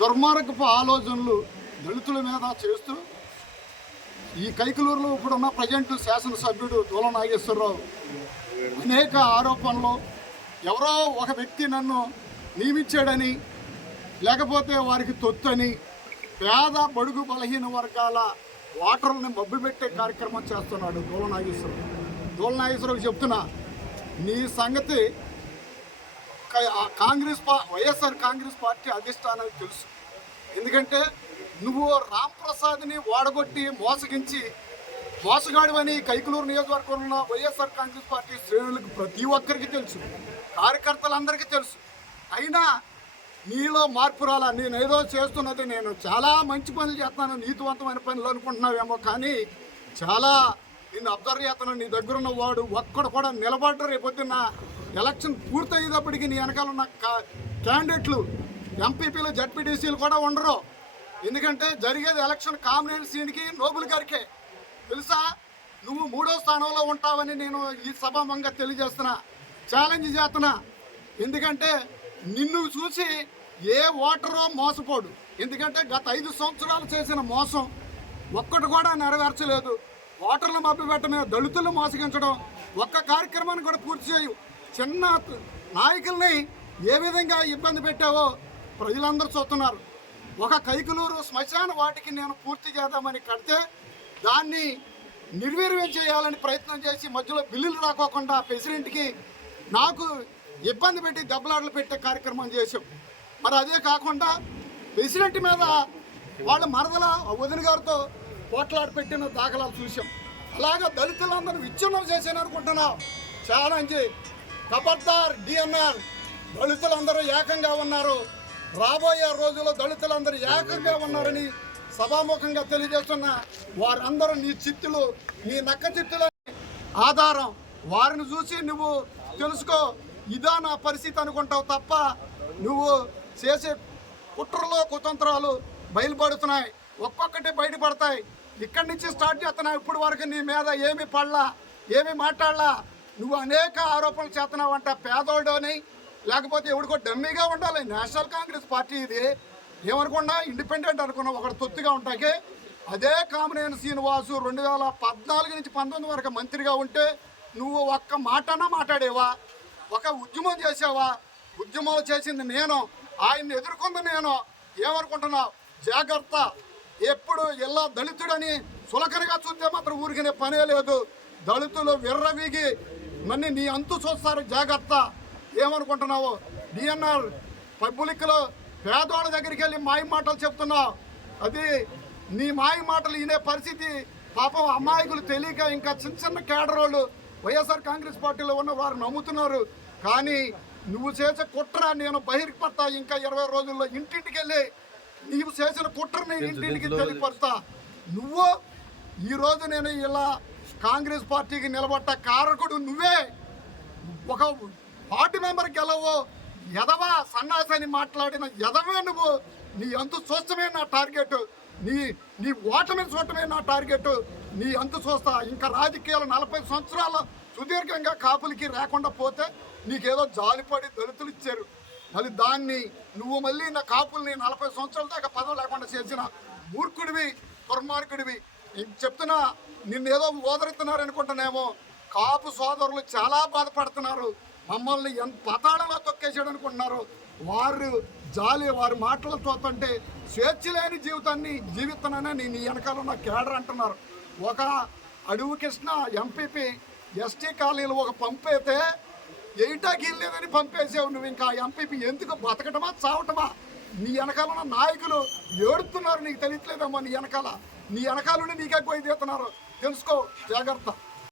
దుర్మార్గపు ఆలోచనలు దళితుల మీద చేస్తూ ఈ కైకలూరులో ఇప్పుడున్న ప్రజెంట్ శాసనసభ్యుడు దూల నాగేశ్వరరావు అనేక ఆరోపణలు, ఎవరో ఒక వ్యక్తి నన్ను నియమించాడని, లేకపోతే వారికి తొత్తని, పేద బడుగు బలహీన వర్గాల ఓటర్లని మభ్యపెట్టే కార్యక్రమం చేస్తున్నాడు దూల నాగేశ్వరరావు. చెప్తున్నా, నీ సంగతి వైఎస్ఆర్ కాంగ్రెస్ పార్టీ అధిష్టానానికి తెలుసు. ఎందుకంటే నువ్వు రాంప్రసాద్ని ఓడగొట్టి మోసగించి మోసగాడివని కైకలూరు నియోజకవర్గంలో వైఎస్ఆర్ కాంగ్రెస్ పార్టీ శ్రేణులకు ప్రతి ఒక్కరికి తెలుసు, కార్యకర్తలందరికీ తెలుసు. అయినా నీలో మార్పు రాలా. నేను ఏదో చేస్తున్నది, నేను చాలా మంచి పనులు చేస్తాను, నీతివంతమైన పనులు అనుకుంటున్నావేమో, కానీ చాలా నిన్ను అబ్జర్వ్ చేస్తున్నాను. నీ దగ్గర ఉన్న వాడు ఒక్కడు కూడా నిలబడ్డ రేపొద్దున్న ఎలక్షన్ పూర్తయ్యేటప్పటికి నీ వెనకాల ఉన్న క్యాండిడేట్లు ఎంపీపీలు జడ్పీటీసీలు కూడా ఉండరు. ఎందుకంటే జరిగేది ఎలక్షన్ కాంబినేషన్కి నోబుల్ గారికే తెలుసా. నువ్వు 3వ స్థానంలో ఉంటావని నేను ఈ సభాముఖంగా తెలియజేస్తున్నా, ఛాలెంజ్ చేస్తున్నా. ఎందుకంటే నిన్ను చూసి ఏ ఓటరో మోసపోడు. ఎందుకంటే గత 5 సంవత్సరాలు చేసిన మోసం ఒక్కటి కూడా నెరవేర్చలేదు. ఓటర్లు మభ్యపెట్టమే, దళితులు మోసగించడం, ఒక్క కార్యక్రమాన్ని కూడా పూర్తి చేయు. చిన్న నాయకుల్ని ఏ విధంగా ఇబ్బంది పెట్టావో ప్రజలందరూ చూస్తున్నారు. ఒక కైకలూరు శ్మశాన వాటికి నేను పూర్తి చేద్దామని కడితే దాన్ని నిర్వీర్యం చేయాలని ప్రయత్నం చేసి మధ్యలో బిల్లులు రాకోకుండా ప్రెసిడెంట్కి నాకు ఇబ్బంది పెట్టి దెబ్బలాటలు పెట్టే కార్యక్రమం చేసాం. మరి అదే కాకుండా ప్రెసిడెంట్ మీద వాళ్ళ మరదల వదిన గారితో పోట్లాడి పెట్టిన దాఖలాలు చూసాం. అలాగే దళితులందరూ విచ్ఛిన్నం చేశాను అనుకుంటున్నావు. ఛాలెంజ్, ఖబర్దార్ డిఎన్ఆర్. దళితులందరూ ఏకంగా ఉన్నారు. రాబోయే రోజుల్లో దళితులందరూ ఏకంగా ఉన్నారని సభాముఖంగా తెలియజేస్తున్న వారందరూ నీ చిత్తులు, నీ నక్క చిత్తుల ఆధారం. వారిని చూసి నువ్వు తెలుసుకో, ఇదా నా పరిస్థితి అనుకుంటావు తప్ప నువ్వు చేసే కుట్రలో కుతంత్రాలు బయలుపడుతున్నాయి, ఒక్కొక్కటి బయటపడతాయి. ఇక్కడి నుంచి స్టార్ట్ చేస్తున్నావు. ఇప్పుడు వరకు నీ మీద ఏమి పడలా, ఏమి మాట్లాడలా. నువ్వు అనేక ఆరోపణలు చేస్తున్నావంట. పేదోడని లేకపోతే ఎవడికో డమ్మీగా ఉండాలి. నేషనల్ కాంగ్రెస్ పార్టీ ఇది. ఏమనుకున్నా ఇండిపెండెంట్ అనుకున్నా, ఒకటి తొత్తుగా ఉంటాకే. అదే కామినేని శ్రీనివాసు 2014 నుంచి 19 వరకు మంత్రిగా ఉంటే నువ్వు ఒక్క మాటనా మాట్లాడేవా? ఒక ఉద్యమం చేసావా? ఉద్యమాలు చేసింది నేను, ఆయన్ని ఎదుర్కొంది నేను. ఏమనుకుంటున్నావు? జాగ్రత్త. ఎప్పుడు ఇలా దళితుడని సులకనగా చూస్తే మాత్రం ఊరికనే పనే లేదు. దళితులు విర్రవీగి మన్ని నీ అంతు చూస్తారు, జాగ్రత్త. ఏమనుకుంటున్నావు? డిఎన్ఆర్ పబ్లిక్లో పేదోళ్ళ దగ్గరికి వెళ్ళి మాయ మాటలు చెప్తున్నావు. అది నీ మాయ మాటలు వినే పరిస్థితి పాపం అమాయకులు తెలియక ఇంకా చిన్న కేడర్ వాళ్ళు వైఎస్ఆర్ కాంగ్రెస్ పార్టీలో ఉన్న వారు నమ్ముతున్నారు. కానీ నువ్వు చేసే కుట్ర నేను బహిర్పడతా. ఇంకా 20 రోజుల్లో ఇంటింటికి వెళ్ళి నీవు చేసిన కుట్రని ఇంటింటికి తెలియపరుస్తా. నువ్వు ఈరోజు నేను ఇలా కాంగ్రెస్ పార్టీకి నిలబడ్డ కారకుడు నువ్వే. ఒక పార్టీ మెంబర్ గెలవో ఎదవా సన్నాసని మాట్లాడిన ఎదవే నువ్వు. నీ అంతు చూస్తమే నా టార్గెట్, నీ ఓటమి చూడటమే నా టార్గెట్. నీ అంతు చూస్తా. ఇంకా రాజకీయాలు 40 సంవత్సరాల సుదీర్ఘంగా కాపులకి రాకుండా పోతే నీకేదో జాలిపడి దళితులు ఇచ్చారు. మళ్ళీ దాన్ని నువ్వు మళ్ళీ నా కాపుల్ని 40 సంవత్సరాల దాకా పదవి లేకుండా చేసిన మూర్ఖుడివి, దుర్మార్గుడివి. చెప్తున్నా, నిన్నేదో ఓదరుతున్నారు అనుకుంటున్నామో. కాపు సోదరులు చాలా బాధపడుతున్నారు. మమ్మల్ని ఎంత పతాళంలో తొక్కేసాడు అనుకుంటున్నారు. వారి మాటలు చూస్తుంటే స్వేచ్ఛ లేని జీవితాన్ని జీవిస్తున్నానని నీ వెనకాల ఉన్న కేడర్ అంటున్నారు. ఒక అడవి కృష్ణ ఎంపీపీ ఎస్టీ కాలనీలు ఒక పంపైతే ఎయిటాగిల్లేదని పంపేసావు. నువ్వు ఇంకా ఎంపీపీ ఎందుకు బతకటమా చావటమా? నీ వెనకాల ఉన్న నాయకులు ఏడుతున్నారు. నీకు తెలియట్లేదమ్మా. నీ వెనకాల నీకే పోయి తీస్తున్నారు. తెలుసుకో, జాగ్రత్త.